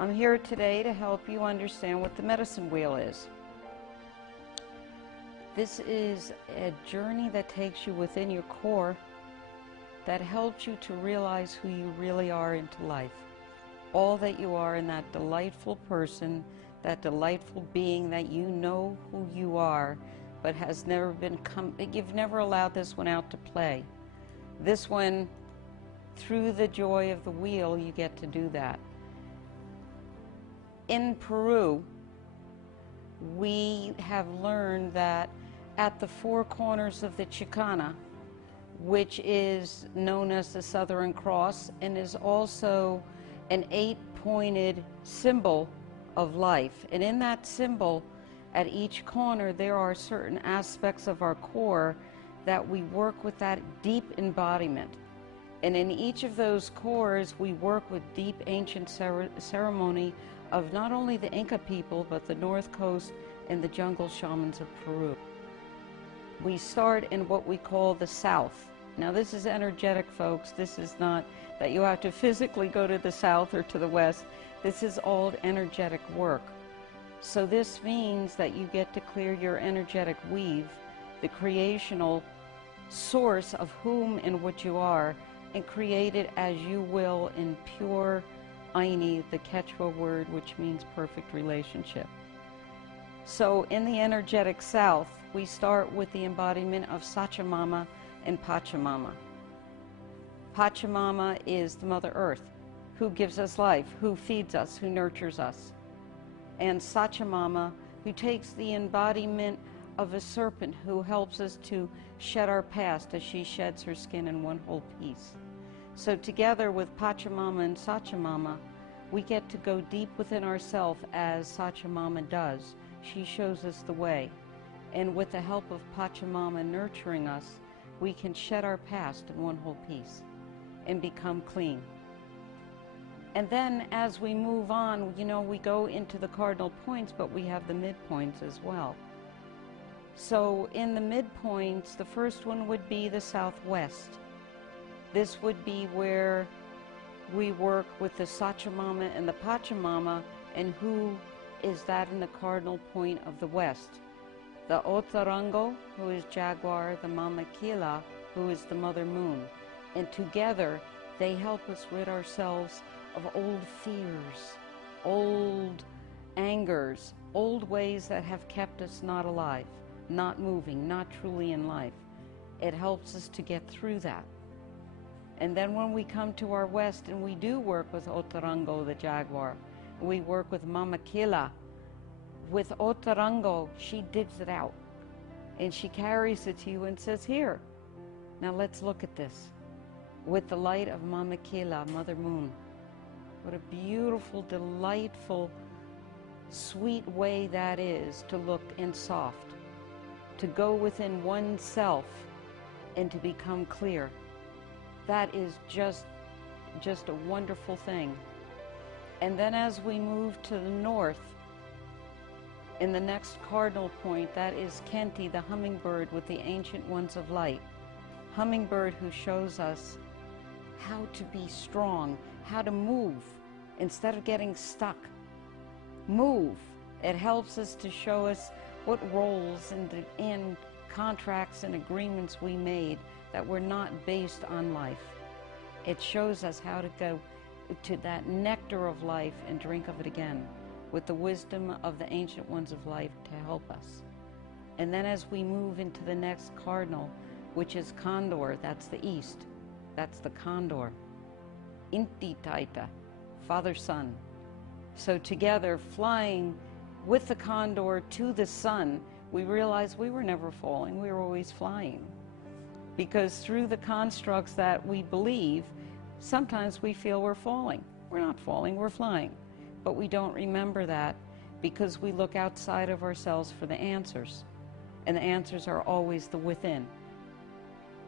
I'm here today to help you understand what the medicine wheel is. This is a journey that takes you within your core, that helps you to realize who you really are into life. All that you are in that delightful person, that delightful being that you know who you are, but has never been you've never allowed this one out to play. This one, through the joy of the wheel, you get to do that. In Peru, we have learned that at the four corners of the Chicana, which is known as the Southern Cross and is also an 8-pointed symbol of life. And in that symbol, at each corner, there are certain aspects of our core that we work with that deep embodiment. And in each of those cores, we work with deep ancient ceremony of not only the Inca people, but the North Coast and the jungle shamans of Peru. We start in what we call the South. Now this is energetic, folks. This is not that you have to physically go to the South or to the West. This is all energetic work. So this means that you get to clear your energetic weave, the creational source of whom and what you are, and create it as you will in pure Aini, the Quechua word, which means perfect relationship. So in the energetic South, we start with the embodiment of Sachamama and Pachamama. Pachamama is the Mother Earth, who gives us life, who feeds us, who nurtures us. And Sachamama, who takes the embodiment of a serpent, who helps us to shed our past as she sheds her skin in one whole piece. So together with Pachamama and Sachamama, we get to go deep within ourselves as Sachamama does. She shows us the way. And with the help of Pachamama nurturing us, we can shed our past in one whole piece and become clean. And then as we move on, you know, we go into the cardinal points, but we have the midpoints as well. So in the midpoints, the first one would be the Southwest. This would be where we work with the Sachamama and the Pachamama, and who is that in the cardinal point of the West? The Otarango, who is Jaguar, the Mama Kila, who is the Mother Moon. And together, they help us rid ourselves of old fears, old angers, old ways that have kept us not alive, not moving, not truly in life. It helps us to get through that. And then when we come to our West and we do work with Otarango, the Jaguar, we work with Mama Kila. With Otarango, she digs it out and she carries it to you and says, here, now let's look at this. With the light of Mama Kila, Mother Moon. What a beautiful, delightful, sweet way that is to look, and soft, to go within oneself and to become clear. That is just a wonderful thing. And then as we move to the north, in the next cardinal point, that is Kenti, the hummingbird with the ancient ones of light. Hummingbird who shows us how to be strong, how to move instead of getting stuck. Move. It helps us to show us what roles and contracts and agreements we made that were not based on life. It shows us how to go to that nectar of life and drink of it again with the wisdom of the ancient ones of life to help us. And then as we move into the next cardinal, which is Condor, that's the east, that's the Condor. Inti Taita, Father Sun. So together, flying with the Condor to the sun, we realized we were never falling, we were always flying. Because through the constructs that we believe, sometimes we feel we're falling. We're not falling, we're flying. But we don't remember that because we look outside of ourselves for the answers. And the answers are always the within.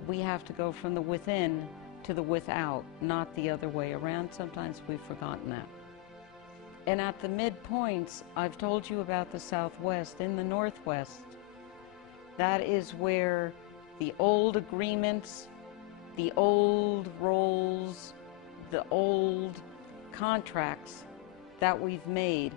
We have to go from the within to the without, not the other way around. Sometimes we've forgotten that. And at the midpoints, I've told you about the Southwest. In the Northwest, that is where the old agreements, the old roles, the old contracts that we've made,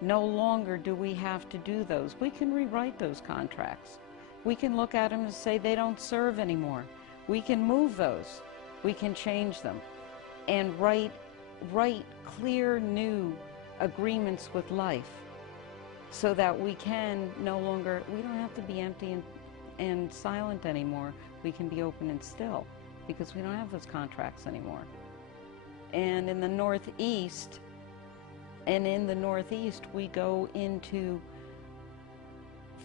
no longer do we have to do those. We can rewrite those contracts. We can look at them and say they don't serve anymore. We can move those. We can change them and write clear new agreements with life, so that we can no longer, we don't have to be empty and silent anymore. We can be open and still, because we don't have those contracts anymore. And in the Northeast, we go into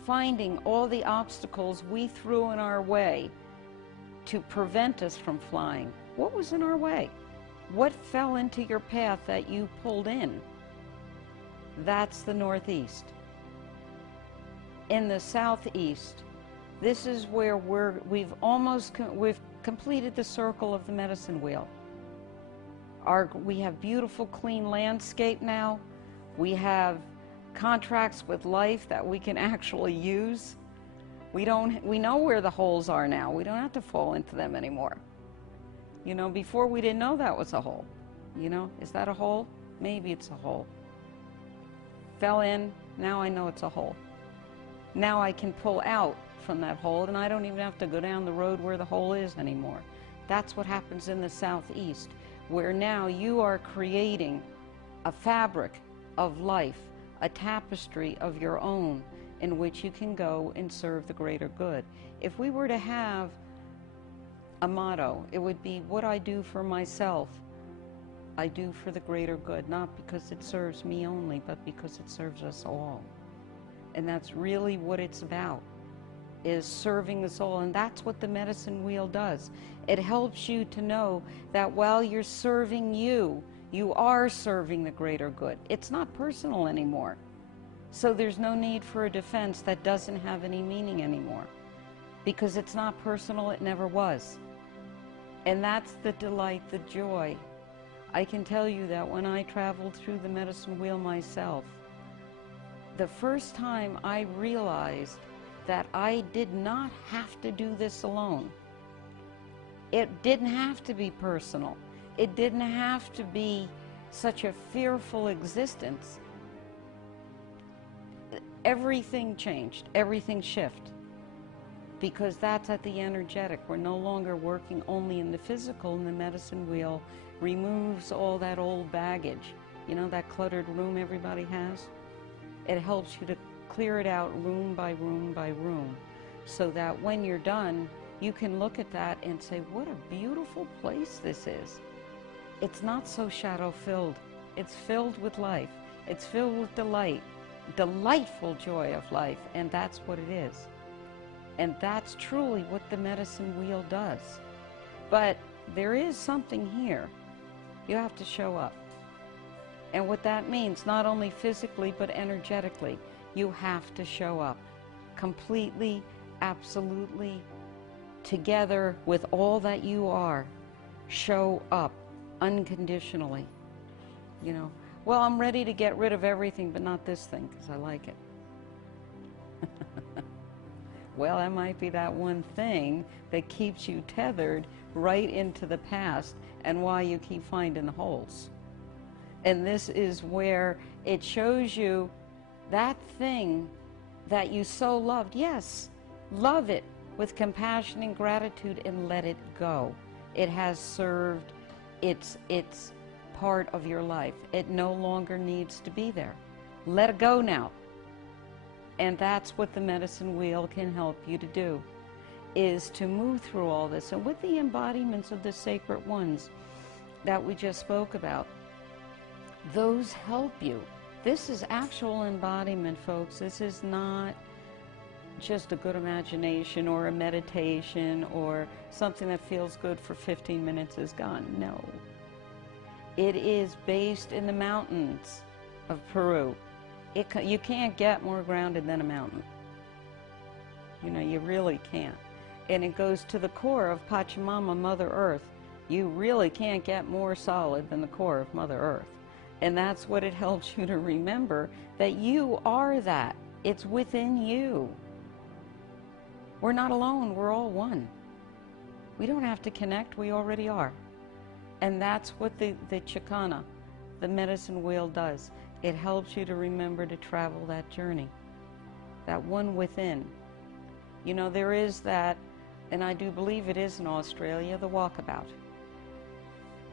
finding all the obstacles we threw in our way to prevent us from flying. What was in our way? What fell into your path that you pulled in? That's the Northeast. In the Southeast, this is where we've completed the circle of the medicine wheel. We have beautiful, clean landscape now. We have contracts with life that we can actually use. We know where the holes are now. We don't have to fall into them anymore. You know, before we didn't know that was a hole. You know, is that a hole? Maybe it's a hole. Fell in, now I know it's a hole. Now I can pull out from that hole, and I don't even have to go down the road where the hole is anymore. That's what happens in the Southeast, where now you are creating a fabric of life, a tapestry of your own, in which you can go and serve the greater good. If we were to have a motto, it would be, what I do for myself, I do for the greater good, not because it serves me only, but because it serves us all. And that's really what it's about, is serving us all. And that's what the medicine wheel does. It helps you to know that while you're serving you, you are serving the greater good. It's not personal anymore. So there's no need for a defense that doesn't have any meaning anymore, because it's not personal, it never was. And that's the delight, the joy. I can tell you that when I traveled through the medicine wheel myself, the first time I realized that I did not have to do this alone. It didn't have to be personal. It didn't have to be such a fearful existence. Everything changed, everything shifted, because that's at the energetic. We're no longer working only in the physical, and the medicine wheel removes all that old baggage. You know, that cluttered room everybody has? It helps you to clear it out room by room by room, so that when you're done, you can look at that and say, what a beautiful place this is. It's not so shadow-filled. It's filled with life. It's filled with delight, delightful joy of life, and that's what it is. And that's truly what the medicine wheel does. But there is something here. You have to show up. And what that means, not only physically but energetically, you have to show up completely, absolutely, together with all that you are. Show up unconditionally. You know, well, I'm ready to get rid of everything, but not this thing, because I like it. Well, that might be that one thing that keeps you tethered right into the past, and why you keep finding the holes. And this is where it shows you that thing that you so loved. Yes, love it with compassion and gratitude, and let it go. It has served its part of your life. It no longer needs to be there. Let it go now. And that's what the medicine wheel can help you to do, is to move through all this. And with the embodiments of the sacred ones that we just spoke about, those help you. This is actual embodiment, folks. This is not just a good imagination or a meditation or something that feels good for 15 minutes is gone. No. It is based in the mountains of Peru. You can't get more grounded than a mountain. You know, you really can't. And it goes to the core of Pachamama, Mother Earth. You really can't get more solid than the core of Mother Earth. And that's what it helps you to remember, that you are that. It's within you. We're not alone, we're all one. We don't have to connect, we already are. And that's what the Chicana, the medicine wheel does. It helps you to remember to travel that journey, that one within. You know, there is that, and I do believe it is in Australia, the walkabout.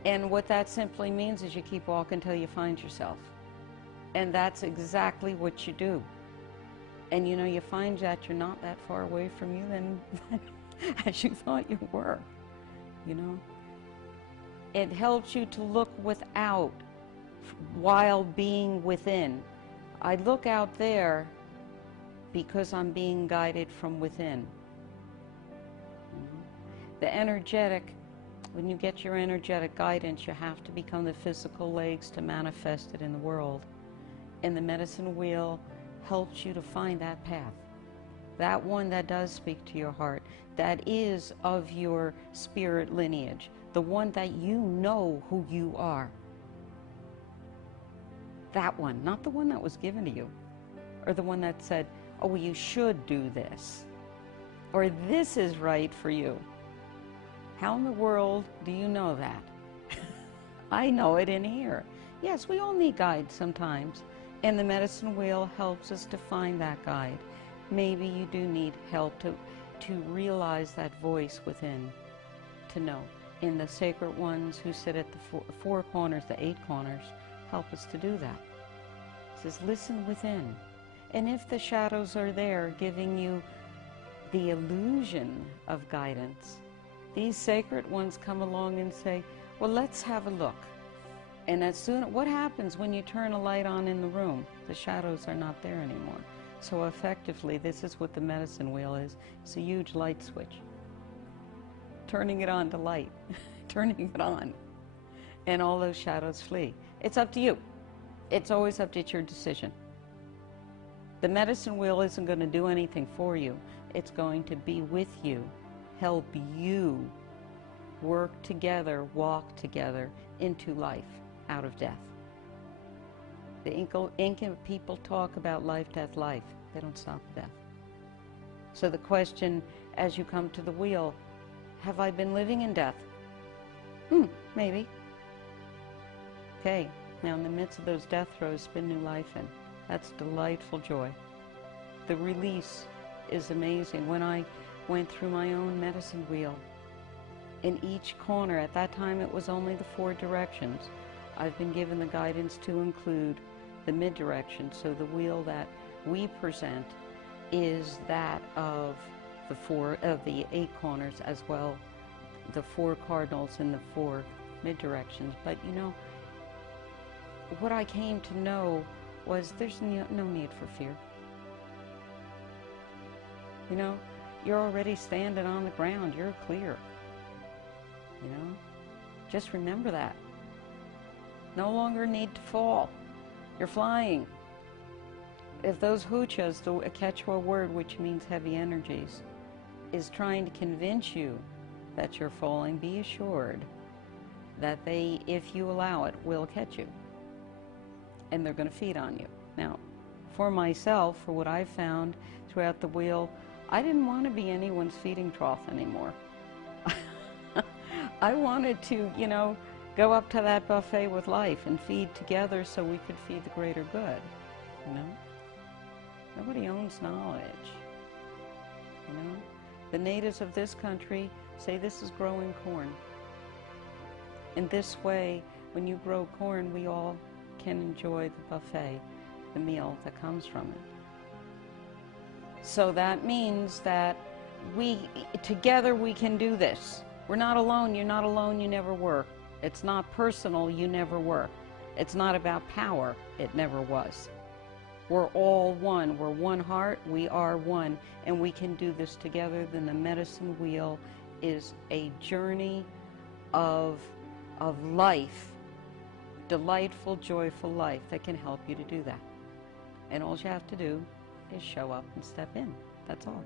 And what that simply means is you keep walking till you find yourself. And that's exactly what you do. And you know, you find that you're not that far away from you than as you thought you were, you know. It helps you to look without while being within. I look out there because I'm being guided from within. The energetic, when you get your energetic guidance, you have to become the physical legs to manifest it in the world. And the medicine wheel helps you to find that path. That one that does speak to your heart, that is of your spirit lineage, the one that you know who you are. That one, not the one that was given to you, or the one that said, oh, well, you should do this, or this is right for you. How in the world do you know that? I know it in here. Yes, we all need guides sometimes, and the medicine wheel helps us to find that guide. Maybe you do need help to realize that voice within, to know. And the sacred ones who sit at the four corners, the 8 corners, help us to do that. It says, listen within. And if the shadows are there giving you the illusion of guidance, these sacred ones come along and say, well, let's have a look. And as soon, what happens when you turn a light on in the room? The shadows are not there anymore. So effectively, this is what the medicine wheel is. It's a huge light switch. Turning it on to light, turning it on. And all those shadows flee. It's up to you. It's always up to your decision. The medicine wheel isn't going to do anything for you. It's going to be with you, help you work together, walk together into life, out of death. The Incan people talk about life, death, life. They don't stop at death. So the question, as you come to the wheel, have I been living in death? Maybe. Okay, now in the midst of those death throes, spin new life in. That's delightful joy. The release is amazing. When I went through my own medicine wheel, in each corner, at that time it was only the 4 directions. I've been given the guidance to include the mid-direction, so the wheel that we present is that of the 8 corners, as well the 4 cardinals and the 4 mid-directions. But you know, what I came to know was there's no need for fear. You know, you're already standing on the ground, you're clear. You know, just remember that. No longer need to fall. You're flying. If those huchas, the Quechua word which means heavy energies, is trying to convince you that you're falling, be assured that they, if you allow it, will catch you. And they're going to feed on you. Now, for myself, for what I've found throughout the wheel, I didn't want to be anyone's feeding trough anymore. I wanted to, you know, go up to that buffet with life and feed together so we could feed the greater good, you know? Nobody owns knowledge, you know? The natives of this country say this is growing corn. In this way, when you grow corn, we all can enjoy the buffet, the meal that comes from it. So that means that together we can do this. We're not alone, you're not alone, you never were. It's not personal, you never were. It's not about power, it never was. We're all one, we're one heart, we are one, and we can do this together. Then the medicine wheel is a journey of life, delightful, joyful life that can help you to do that. And all you have to do is show up and step in, that's all.